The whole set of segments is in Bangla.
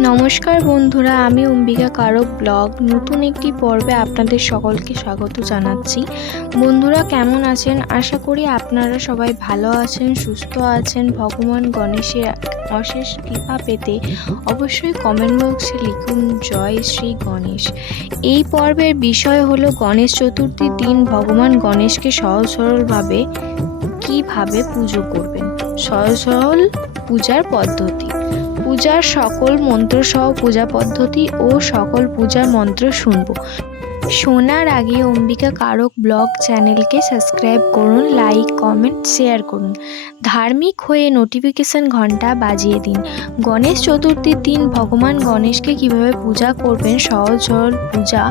নমস্কার বন্ধুরা, আমি অম্বিকা কারক ব্লগ। নতুন একটি পর্বে আপনাদের সকলকে স্বাগত জানাচ্ছি। বন্ধুরা, কেমন আছেন? আশা করি আপনারা সবাই ভালো আছেন, সুস্থ আছেন। ভগবান গণেশের অশেষ কৃপা পেতে অবশ্যই কমেন্ট বক্সে লিখুন, জয় শ্রী গণেশ। এই পর্বের বিষয় হলো গণেশ চতুর্থীর দিন ভগবান গণেশকে সহজ সরলভাবে কীভাবে পুজো করবেন? সহজ সরল পূজার পদ্ধতি। পূজার সকল মন্ত্রসহ পূজা পদ্ধতি ও সকল পূজার মন্ত্র শুনব। শোনার আগে অম্বিকা কারক ব্লগ চ্যানেলকে সাবস্ক্রাইব করুন, লাইক, কমেন্ট, শেয়ার করুন। ধার্মিক হয়ে নোটিফিকেশন ঘণ্টা বাজিয়ে দিন। গণেশ চতুর্থীর দিন ভগবান গণেশকে কীভাবে পূজা করবেন, সহজ সরল পূজা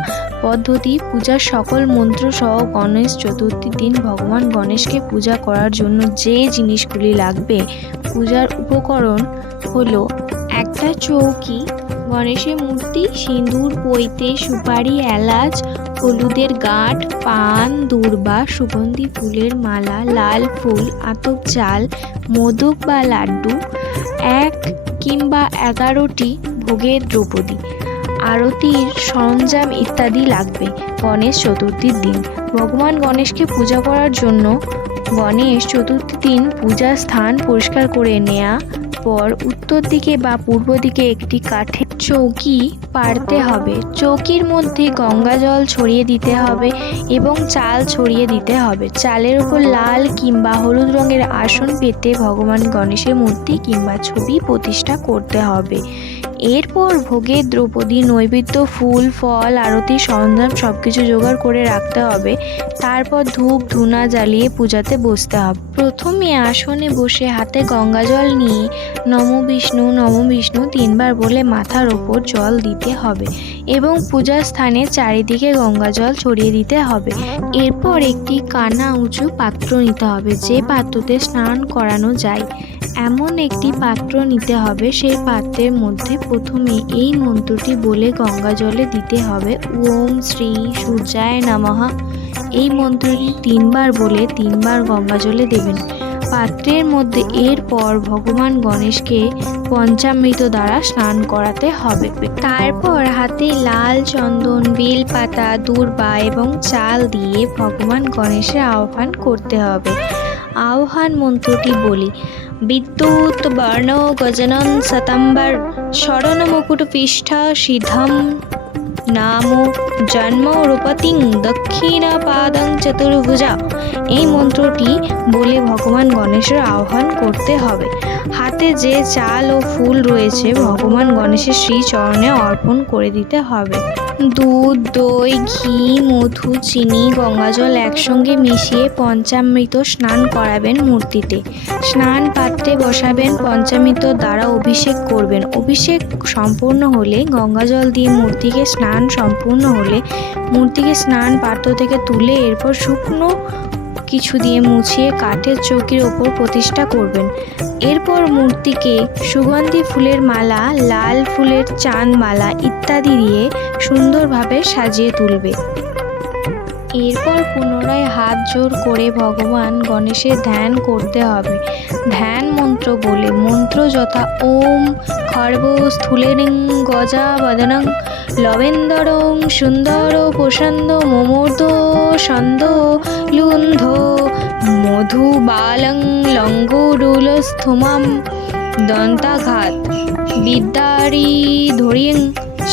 পদ্ধতি, পূজার সকল মন্ত্র সহ গণেশ চতুর্থীর দিন ভগবান গণেশকে পূজা করার জন্য যে জিনিসগুলি লাগবে, পূজার উপকরণ হলো একটা চৌকি, গণেশের মূর্তি, সিঁদুর, পৈতে, সুপারি, এলাচ, হলুদের গাঁট, পান, দূর্বা, সুগন্ধি ফুলের মালা, লাল ফুল, আতপ চাল, মোদক বা লাড্ডু, এক কিংবা এগারোটি ভোগের দ্রৌপদী, আরতির সরঞ্জাম ইত্যাদি লাগবে গণেশ চতুর্থীর দিন। ভগবান গণেশকে পূজা করার জন্য গণেশ চতুর্থী দিন পূজার স্থান পরিষ্কার করে নেওয়া পর উত্তর দিকে বা পূর্ব দিকে একটি কাঠের চৌকি পারতে হবে। চৌকির মধ্যে গঙ্গা জল ছড়িয়ে দিতে হবে এবং চাল ছড়িয়ে দিতে হবে। চালের উপর লাল কিংবা হলুদ রঙের আসন পেতে ভগবান গণেশের মূর্তি কিংবা ছবি প্রতিষ্ঠা করতে হবে। এরপর ভোগের দ্রৌপদী নৈবেদ্য, ফুল, ফল, আরতি, সরঞ্জাম সব কিছু জোগাড় করে রাখতে হবে। তারপর ধূপ, ধুনা জ্বালিয়ে পূজাতে বসতে হবে। প্রথমে আসনে বসে হাতে গঙ্গা জল নিয়ে নম বিষ্ণু নম বিষ্ণু তিনবার বলে মাথার ওপর জল দিতে হবে এবং পূজার স্থানে চারিদিকে গঙ্গা জল ছড়িয়ে দিতে হবে। এরপর একটি কানা উঁচু পাত্র নিতে হবে, যে পাত্রতে স্নান করানো যায়। এমন একটি পাত্র নিতে হবে, সেই পাত্রের মধ্যে প্রথমে এই মন্ত্রটি বলে গঙ্গা জলে দিতে হবে। ওম শ্রী সূর্যায় নামহা এই মন্ত্রটি তিনবার বলে তিনবার গঙ্গা জলে দেবেন। পাত্রের মধ্যে এরপর ভগবান গণেশকে পঞ্চামৃত দ্বারা স্নান করাতে হবে। তারপর হাতে লাল চন্দন বেল পাতা দূর্বা এবং চাল দিয়ে ভগবান গণেশের আহ্বান করতে হবে। আহ্বান মন্ত্রটি বলি বিদ্যুৎ বর্ণ গজনন শতম্বর পৃষ্ঠ সিদ্ধম নাম জন্ম রূপতিং দক্ষিণ পাদং চতুর্ভুজা। এই মন্ত্রটি বলে ভগবান গণেশের আহ্বান করতে হবে। হাতে যে চাল ও ফুল রয়েছে, ভগবান গণেশের শ্রী চরণে অর্পণ করে দিতে হবে। দুধ, দই, ঘি, মধু, চিনি গঙ্গাজল একসঙ্গে মিশিয়ে পঞ্চামৃত স্নান করাবেন মূর্তিতে। স্নান পাত্রে বসাবেন পঞ্চামৃত দ্বারা অভিষেক করবেন। অভিষেক সম্পূর্ণ হলে গঙ্গাজল দিয়ে মূর্তিকে স্নান সম্পূর্ণ হলে মূর্তিকে স্নান পাত্র থেকে তুলে এরপর শুকনো কিছু দিয়ে মুছিয়ে কাঠের চৌকির ওপর প্রতিষ্ঠা করবেন। এরপর মূর্তিকে সুগন্ধি ফুলের মালা, লাল ফুলের চাঁদ মালা ইত্যাদি দিয়ে সুন্দরভাবে সাজিয়ে তুলবে। এরপর পুনরায় হাত জোর করে ভগবান গণেশের ধ্যান করতে হবে। ধ্যান মন্ত্র বলে মন্ত্র যথা ওম খর্ব স্থূলেরিং গজা বদনং লবেন্দরং সুন্দর প্রসন্দ মোমর্দ সন্দ লুন্ধ মধু বালং লঙ্গুরুলস্থুমাম দন্তাঘাত বিদ্যারি ধরিং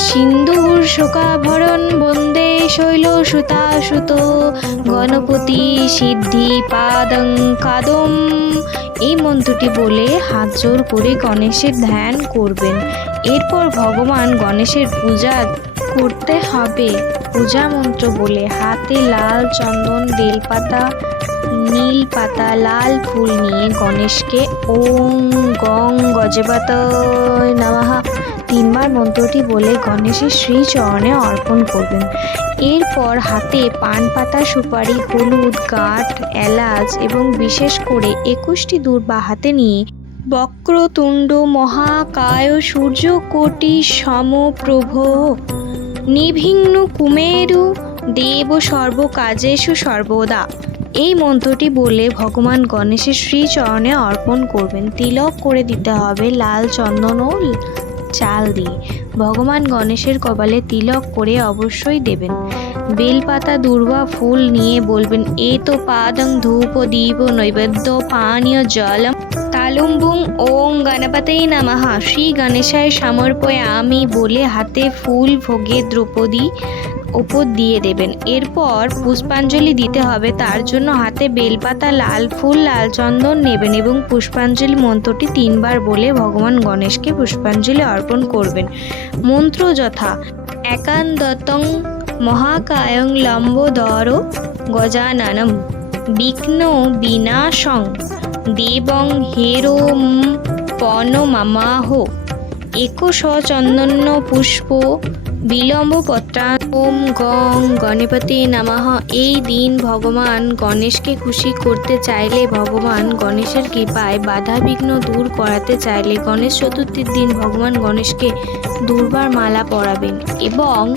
সিন্দুর শোকাভরণ বন্দে শৈল সুতাসুত গণপতি সিদ্ধি পাদং কাদম এই মন্ত্রটি বলে হাত জোর করে গণেশের ধ্যান করবেন। এরপর ভগবান গণেশের পূজা করতে হবে। পূজা মন্ত্র বলে, হাতে লাল চন্দন, বেলপাতা, নীল পাতা, লাল ফুল নিয়ে গণেশকে ওম গং গজপাত নমঃ। তিনবার মন্ত্রটি বলে গণেশের শ্রী চরণে অর্পণ করবেন। এরপর হাতে পান পাতা সুপারি, হলুদ, গাঁট, এলাচ এবং বিশেষ করে একুশটি দূর্বা হাতে নিয়ে বক্রতুণ্ড, মহাকায়, সূর্যকোটি, সমপ্রভ নিভিন্ন কুমেরু দেব সর্বকাজেষু সর্বদা। এই মন্ত্রটি বলে ভগবান গণেশের শ্রীচরণে অর্পণ করবেন। তিলক করে দিতে হবে লাল চন্দন ও চাল দিয়ে। ভগবান গণেশের কপালে তিলক করে অবশ্যই দেবেন। বেলপাতা, দুর্বা ফুল নিয়ে বলবেন, এ তো পাদং ধূপ দীপ নৈবেদ্য পানীয় জলম। তালুম্বুং ওং গণপতেই নমঃ। শ্রী গণেশায় সমর্পয় আমি বলে হাতে ফুল ভোগে দ্রৌপদী ওপর দিয়ে দেবেন। এরপর পুষ্পাঞ্জলি দিতে হবে। তার জন্য হাতে বেলপাতা, লাল ফুল, লাল চন্দন নেবেন এবং পুষ্পাঞ্জলি মন্ত্রটি তিনবার বলে ভগবান গণেশকে পুষ্পাঞ্জলি অর্পণ করবেন। মন্ত্র যথা একান্দতং মহাকায়ং লম্বোদর গজাননম বিঘ্ন বিনাশং দেবং হেরোম পনমামাহ একশ চন্দন্য পুষ্প বিলম্ব পত্রা ওম গং গণপতি নমঃ। এই দিন ভগবান গণেশকে খুশি করতে চাইলে ভগবান গণেশের কৃপায় বাধা বিঘ্ন দূর করাতে চাইলে গণেশ চতুর্থীর দিন ভগবান গণেশকে দুর্বার মালা পরাবেন এবং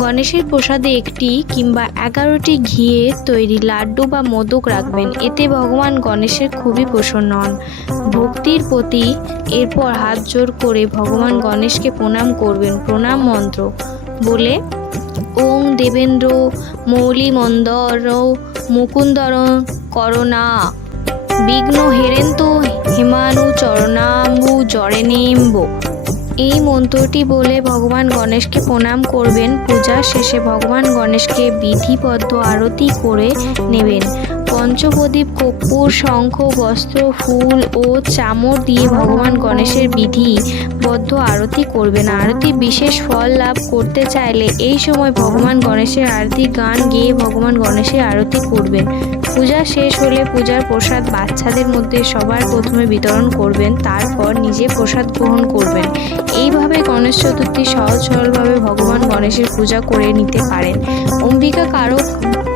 গণেশের প্রসাদে একটি কিংবা এগারোটি ঘিয়ে তৈরি লাড্ডু বা মোদক রাখবেন। এতে ভগবান গণেশের খুবই প্রসন্ন হন। ভক্তির প্রতি এরপর হাত জোর করে ভগবান গণেশকে প্রণাম করবেন। প্রণাম মন্ত্র বলে ওং দেবেন্দ্র মৌলি মন্দর মুকুন্দর করোনা। বিঘ্ন হেরেন্ত হিমানু চরণাম্বু জরেনেম্ব এই মন্ত্রটি বলে ভগবান গণেশকে প্রণাম করবেন। পূজা শেষে ভগবান গণেশকে বিধিবদ্ধ আরতি করে নেবেন। পঞ্চপ্রদীপ, কর্পূর, শঙ্খ, বস্ত্র, ফুল ও চামর দিয়ে ভগবান গণেশের বিধি বদ্ধ আরতি করবেন। আরতি বিশেষ ফল লাভ করতে চাইলে এই সময় ভগবান গণেশের আরতি গান গেয়ে ভগবান গণেশের আরতি করবেন। পূজা শেষ হলে পূজার প্রসাদ বাচ্চাদের মধ্যে সবার প্রথমে বিতরণ করবেন, তারপর নিজে প্রসাদ গ্রহণ করবেন। এইভাবে গণেশ চতুর্থী সহজ সরলভাবে ভগবান গণেশের পূজা করে নিতে পারেন। অম্বিকা কারক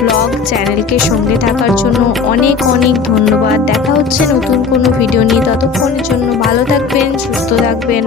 ব্লগ চ্যানেলকে সঙ্গে থাকার জন্য অনেক অনেক ধন্যবাদ। দেখা হচ্ছে নতুন কোনো ভিডিও নিয়ে। ততক্ষণের জন্য ভালো থাকবেন, সুস্থ থাকবেন।